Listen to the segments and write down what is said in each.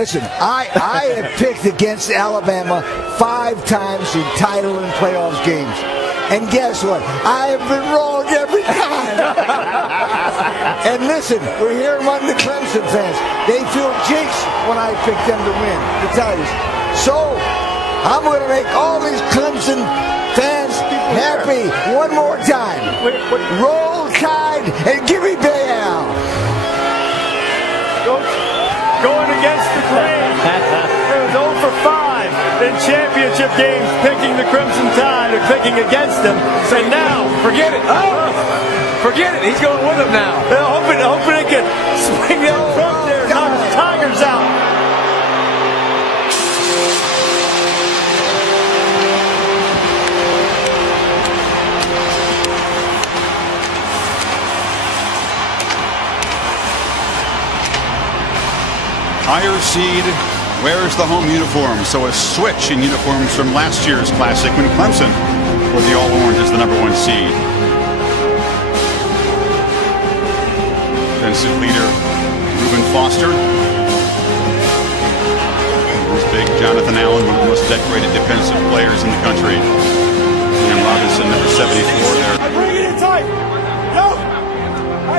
Listen, I have picked against Alabama 5 times in title and playoffs games. And guess what? I have been wrong every time. And listen, we're here among the Clemson fans. They feel jinxed when I pick them to win, the Tigers. So, I'm going to make all these Clemson fans happy one more time. Roll Tide and give me Bayal. Going against the grain. It was 0 for 5 in championship games, picking the Crimson Tide or picking against them. And now, forget it. Forget it. He's going with them now. Hoping it can swing that trunk there and knock the Tigers out. Higher seed wears the home uniform, so a switch in uniforms from last year's Classic when Clemson was the all-orange as the #1 seed. Defensive leader Reuben Foster. This big Jonathan Allen, one of the most decorated defensive players in the country. And Robinson, number 74 there. I bring it in tight. Yo,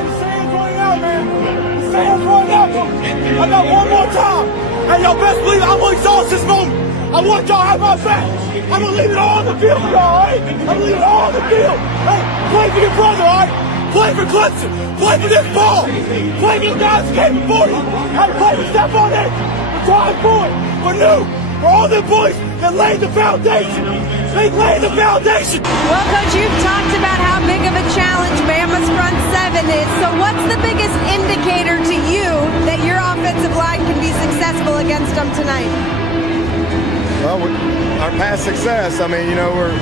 the sand's running out, man. The sand's running out. I got one more time. Hey, y'all best believe I'm gonna exhaust this moment. I want y'all to have my back. I'm gonna leave it all on the field for y'all, alright? I'm gonna leave it all on the field. Hey, play for your brother, alright? Play for Clemson. Play for this ball. Play for the guys who came before you. Hey, play for Stephon X. For Todd Ford. For New. For all the boys that laid the foundation. They laid the foundation. Well, Coach, you've talked about how big of a challenge Bama's front 7 is. So what's the biggest indicator to you that your offensive line can be successful against them tonight? Well, our past success. I mean, you know, we're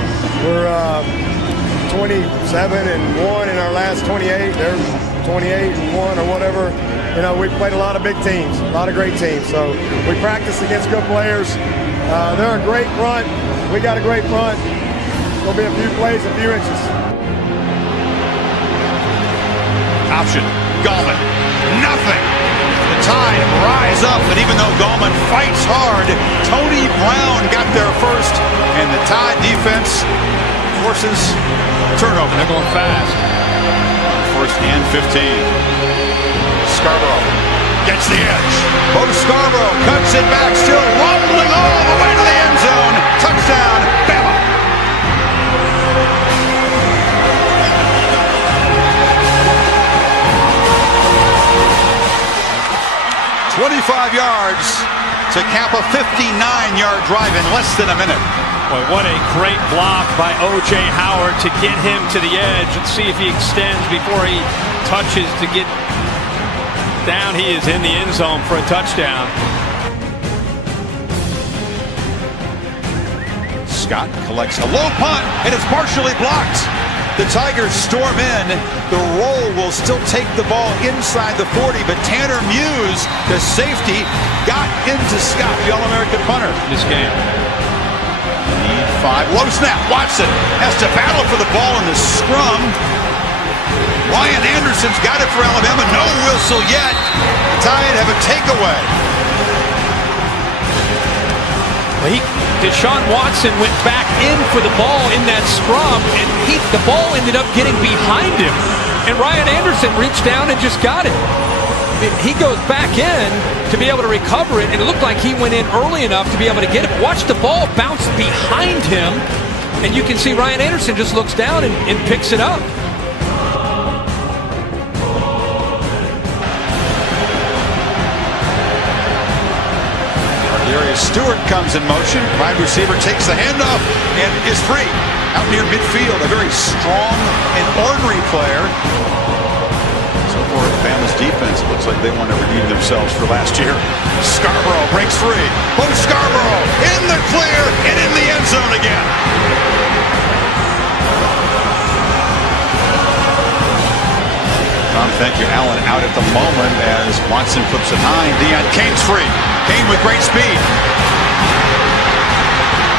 27-1 in our last 28. They're 28-1 or whatever. You know, we've played a lot of big teams, a lot of great teams. So we practice against good players. They're a great front. We got a great front. It's going to be a few plays, a few inches. Option, Gallman, nothing. The Tide rise up, and even though Gallman fights hard, Tony Brown got there first, and the Tide defense forces turnover. They're going fast. First and 15. Scarborough gets the edge. Bo Scarborough cuts it back, still rumbling all the way to the end zone. Touchdown, Bama. "25 yards to cap a 59-yard drive in less than a minute." Boy, what a great block by O.J. Howard to get him to the edge. Let's see if he extends before he touches to get down. He is in the end zone for a touchdown. Scott collects a low punt, and it's partially blocked. The Tigers storm in. The roll will still take the ball inside the 40, but Tanner Muse, the safety, got into Scott, the All-American punter. This game. Need 5. Low snap. Watson has to battle for the ball in the scrum. Ryan Anderson's got it for Alabama. No whistle yet. The Tide have a takeaway. Deshaun Watson went back in for the ball in that scrum, and the ball ended up getting behind him. And Ryan Anderson reached down and just got it. He goes back in to be able to recover it, and it looked like he went in early enough to be able to get it. Watch the ball bounce behind him, and you can see Ryan Anderson just looks down and picks it up. Darius Stewart comes in motion. Wide receiver takes the handoff and is free. Out near midfield, a very strong and ornery player. So for Bama's defense, it looks like they want to redeem themselves for last year. Scarborough breaks free. Bo Scarborough in the clear and in the end zone again. Thank you, Allen, out at the moment as Watson flips it high. Deion Kane's free. Kane with great speed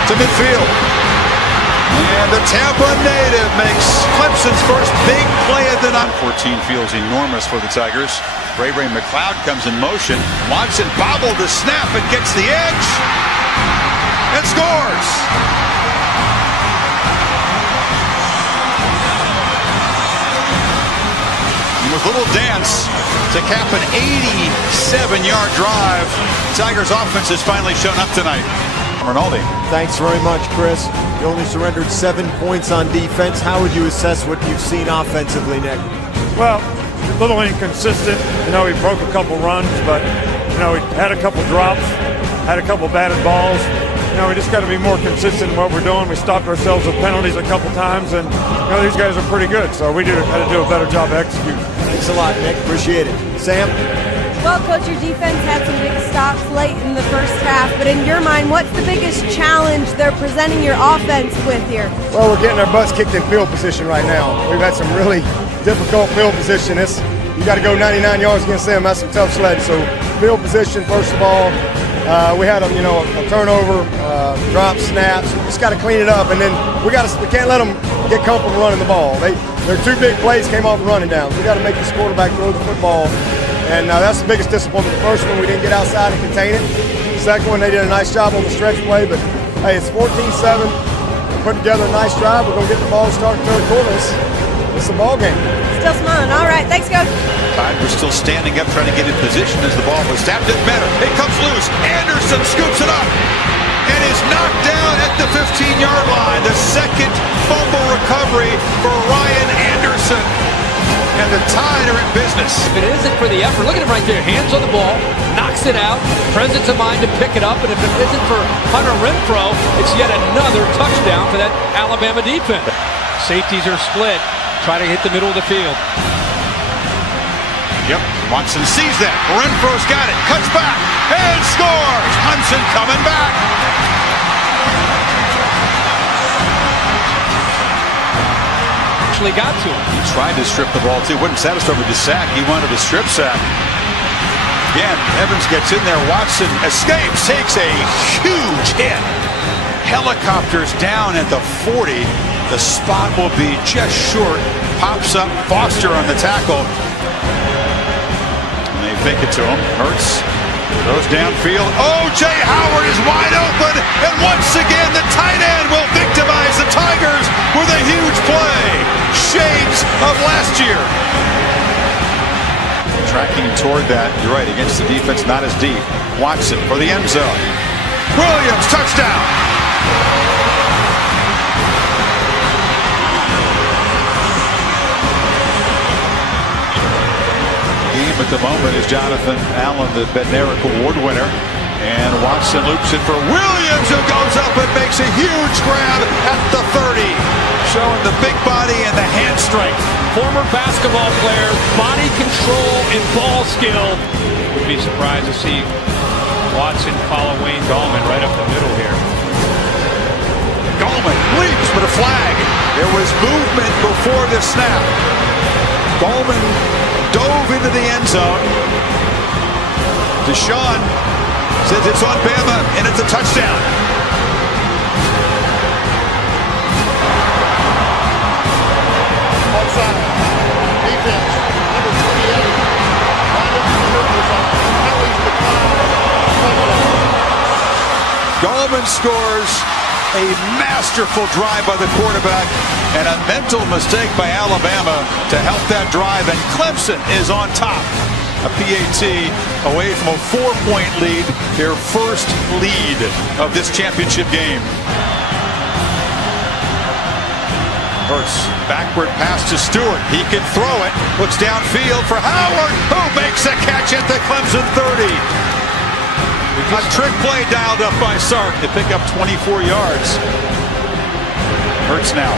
to midfield. And the Tampa native makes Clemson's first big play of the night. 14 feels enormous for the Tigers. Ray McLeod comes in motion. Watson bobbled the snap and gets the edge and scores. And with little dance to cap an 87-yard drive, Tigers offense has finally shown up tonight. Rinaldi. Thanks very much, Chris. You only surrendered 7 points on defense. How would you assess what you've seen offensively, Nick? Well, a little inconsistent. You know, he broke a couple runs, but, you know, he had a couple drops, had a couple batted balls. You know, we just got to be more consistent in what we're doing. We stopped ourselves with penalties a couple times, and, you know, these guys are pretty good, so we got to do a better job executing. Thanks a lot, Nick. Appreciate it. Sam? Well, Coach, your defense had some big stops late in the first half, but in your mind, what's the biggest challenge they're presenting your offense with here? Well, we're getting our butts kicked in field position right now. We've had some really difficult field position. You got to go 99 yards against them. That's some tough sledding. So field position, first of all, we had a turnover, drop snaps. We just got to clean it up, and then we can't let them get comfortable running the ball. Their two big plays came off running downs. We got to make this quarterback throw the football. And that's the biggest disappointment. The first one, we didn't get outside and contain it. The second one, they did a nice job on the stretch play. But, hey, it's 14-7. Put together a nice drive. We're going to get the ball to start the third quarter. It's a ball game. Still smiling. All right. Thanks, Coach. Tide was still standing up, trying to get in position as the ball was tapped. Didn't matter. It comes loose. Anderson scoops it up and is knocked down at the 15-yard line. The second fumble recovery for Ryan Anderson. And the Tide are in business. If it isn't for the effort, look at him right there. Hands on the ball, knocks it out, presence of mind to pick it up. And if it isn't for Hunter Renfrow, it's yet another touchdown for that Alabama defense. Safeties are split. Try to hit the middle of the field. Yep, Watson sees that. Renfrow's got it. Cuts back and scores. Hudson coming back. Got to him. He tried to strip the ball too. Wasn't satisfied with the sack. He wanted a strip sack. Again, Evans gets in there. Watson escapes, takes a huge hit. Helicopters down at the 40. The spot will be just short. Pops up. Foster on the tackle. And they fake it to him. Hurts. Goes downfield. O.J. Howard is wide open. And once again, the tight end will victimize the Tigers with a huge play. Shades of last year. Tracking toward that. You're right, against the defense, not as deep. Watson for the end zone. Williams, touchdown. Game at the moment is Jonathan Allen, the Bednarik Award winner. And Watson loops it for Williams, who goes up and makes a huge grab at the 30. Showing the big body and the hand strength. Former basketball player, body control and ball skill. Would be surprised to see Watson follow Wayne Gallman right up the middle here. Gallman leaps for the flag. There was movement before the snap. Gallman dove into the end zone. Deshaun says it's on Bama and it's a touchdown. Offside. Defense. Number 28. Gallman scores a masterful drive by the quarterback and a mental mistake by Alabama to help that drive, and Clemson is on top. A PAT away from a 4-point lead, their first lead of this championship game. Hurts, backward pass to Stewart. He can throw it. Looks downfield for Howard, who makes a catch at the Clemson 30. A trick play dialed up by Sark to pick up 24 yards. Hurts now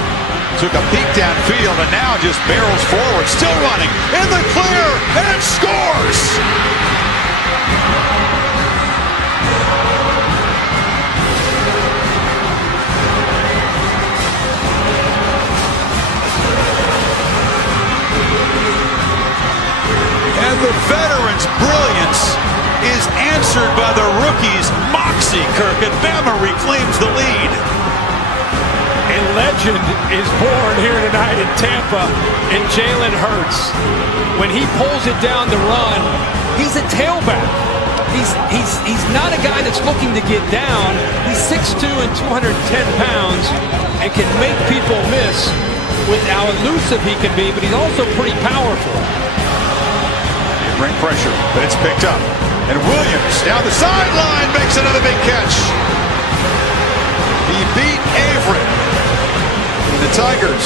took a peek downfield and now just barrels forward, still running in the clear and scores. And the veterans' brilliance is answered by the rookie's moxie. Kirk, and Bama reclaims the lead. And let's legend is born here tonight in Tampa, and Jalen Hurts. When he pulls it down the run, he's a tailback. He's not a guy that's looking to get down. He's 6'2" and 210 pounds and can make people miss with how elusive he can be, but he's also pretty powerful. Bring pressure, but it's picked up. And Williams down the sideline makes another big catch. He beat Avery. The Tigers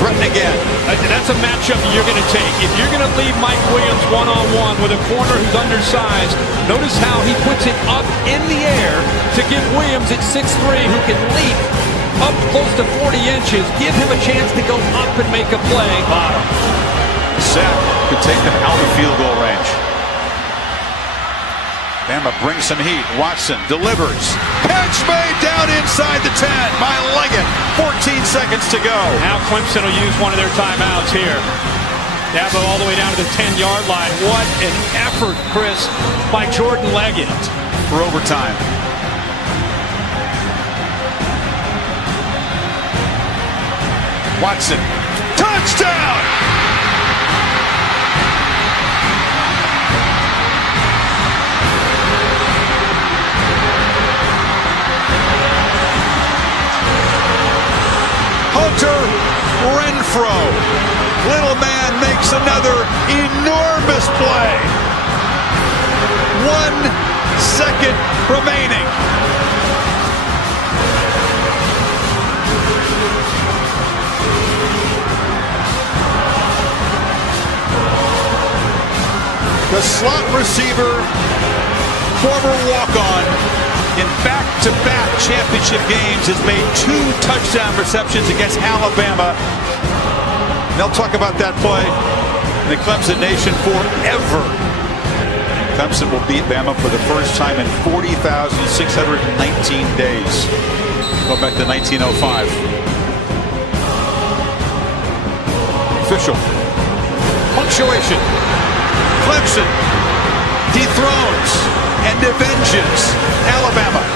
threaten again. That's a matchup you're going to take. If you're going to leave Mike Williams one-on-one with a corner who's undersized, notice how he puts it up in the air to give Williams at 6'3", who can leap up close to 40 inches, give him a chance to go up and make a play. Bottom. Sack could take them out of field goal range. Bama brings some heat. Watson delivers. Catch made down inside the 10 by Leggett. 14 seconds to go. Now Clemson will use one of their timeouts here. Dabo all the way down to the 10-yard line. What an effort, Chris, by Jordan Leggett. For overtime. Watson. Touchdown! Hunter Renfro. Little man makes another enormous play. 1 second remaining. The slot receiver, former walk-on, in back-to-back championship games has made 2 touchdown receptions against Alabama. They'll talk about that play in the Clemson Nation forever. Clemson will beat Bama for the first time in 40,619 days. Go back to 1905. Official. Punctuation. Clemson dethrones and avenges Alabama.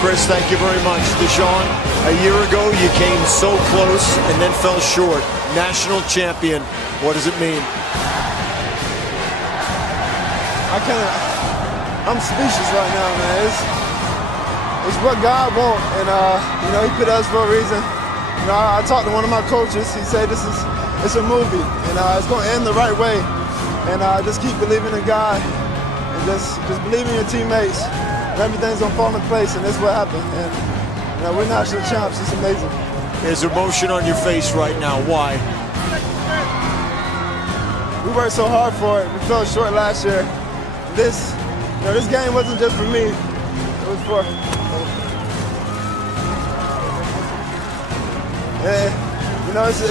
Chris, thank you very much. Deshaun, a year ago you came so close and then fell short. National champion. What does it mean? I'm speechless right now, man. It's what God wants, and He put us for a reason. I talked to one of my coaches. He said it's a movie, and it's going to end the right way. And just keep believing in God, and just believe in your teammates. And everything's gonna fall in place, and that's what happened. And we're national champs. It's amazing. There's emotion on your face right now. Why? We worked so hard for it. We fell short last year. This game wasn't just for me. It was for.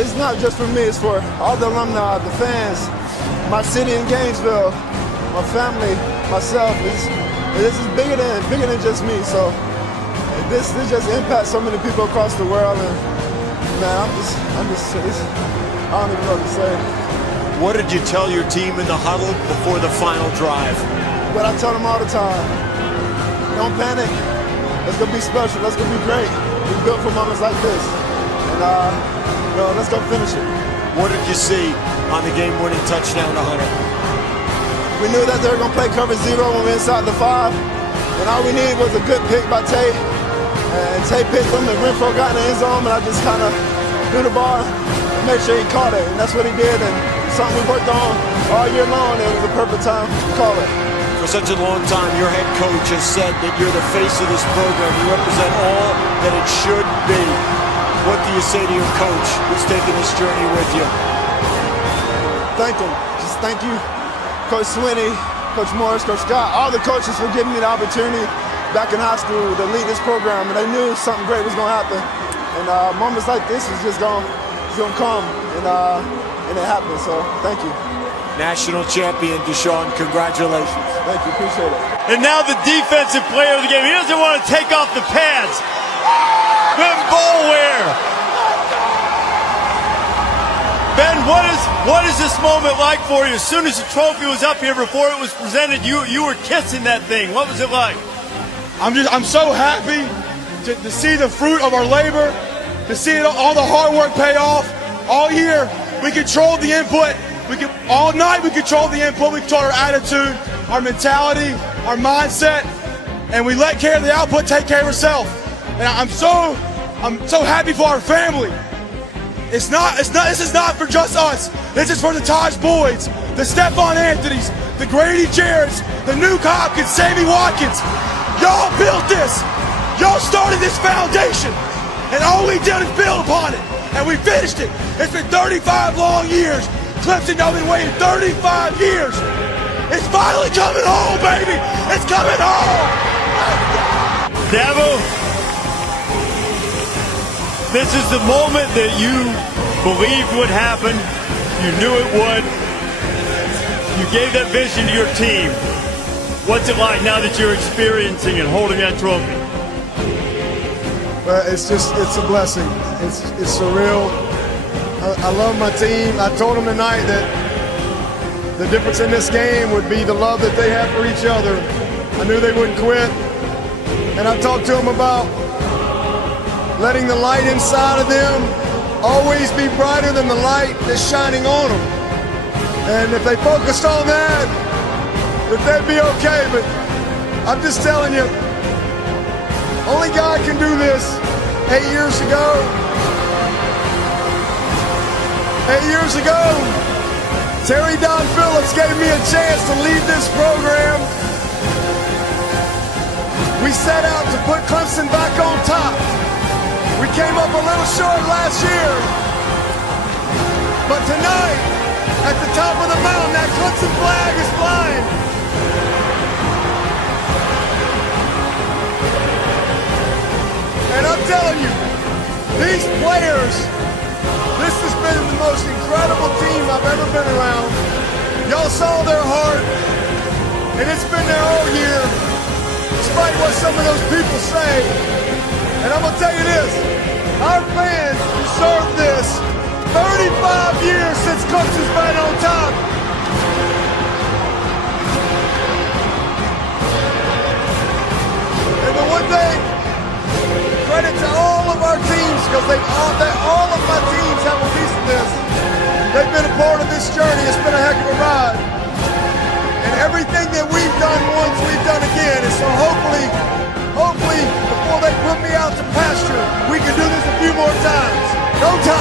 It's not just for me. It's for all the alumni, the fans, my city in Gainesville, my family, myself. This is bigger than just me. So this just impacts so many people across the world, and man, I don't even know what to say. What did you tell your team in the huddle before the final drive? What I tell them all the time: don't panic. Let's go be special. Let's go be great. We built for moments like this, and let's go finish it. What did you see on the game-winning touchdown to Hunter? We knew that they were going to play cover 0 when we were inside the 5. And all we needed was a good pick by Tay. And Tay picked him, and Renfro got in the end zone, and I just kind of threw the ball and made sure he caught it. And that's what he did, and something we worked on all year long, and it was the perfect time to call it. For such a long time, your head coach has said that you're the face of this program. You represent all that it should be. What do you say to your coach who's taking this journey with you? Thank him. Just thank you. Coach Swinney, Coach Morris, Coach Scott, all the coaches for giving me the opportunity back in high school to lead this program, and they knew something great was going to happen. And moments like this is just gonna come, and it happens. So thank you. National champion, Deshaun, congratulations. Thank you, appreciate it. And now the defensive player of the game. He doesn't want to take off the pads. Ben Boulware. Ben, what is this moment like for you? As soon as the trophy was up here before it was presented, you were kissing that thing. What was it like? I'm so happy to see the fruit of our labor, to see all the hard work pay off. All year, we controlled the input. All night we controlled the input. We controlled our attitude, our mentality, our mindset, and we let care of the output take care of itself. And I'm so happy for our family. This is not for just us. This is for the Taj Boyds, the Stephon Anthonys, the Grady Jarretts, the Nuke Hopkins, Sammy Watkins. Y'all built this. Y'all started this foundation, and all we did is build upon it, and we finished it. It's been 35 long years. Clemson, y'all been waiting 35 years. It's finally coming home, baby. It's coming home. Dabo, this is the moment that you believed would happen. You knew it would. You gave that vision to your team. What's it like now that you're experiencing and holding that trophy? Well, it's a blessing. It's surreal. I love my team. I told them tonight that the difference in this game would be the love that they have for each other. I knew they wouldn't quit. And I talked to them about letting the light inside of them always be brighter than the light that's shining on them. And if they focused on that, that they'd be okay. But I'm just telling you, only God can do this. 8 years ago, 8 years ago, Terry Don Phillips gave me a chance to lead this program. We set out to put Clemson back on top. We came up a little short last year. But tonight, at the top of the mountain, that Clemson flag is flying. And I'm telling you, these players, this has been the most incredible team I've ever been around. Y'all saw their heart, and it's been there all year, despite what some of those people say. And I'm going to tell you this, our fans deserve this. 35 years since Clemson's been on top. And the one thing, credit to all of our teams, because all of my teams have a piece of this. They've been a part of this journey. It's been a heck of a ride. And everything that we've done once, we've done again. And so hopefully, before they put me out to pasture, we can do this a few more times. No time.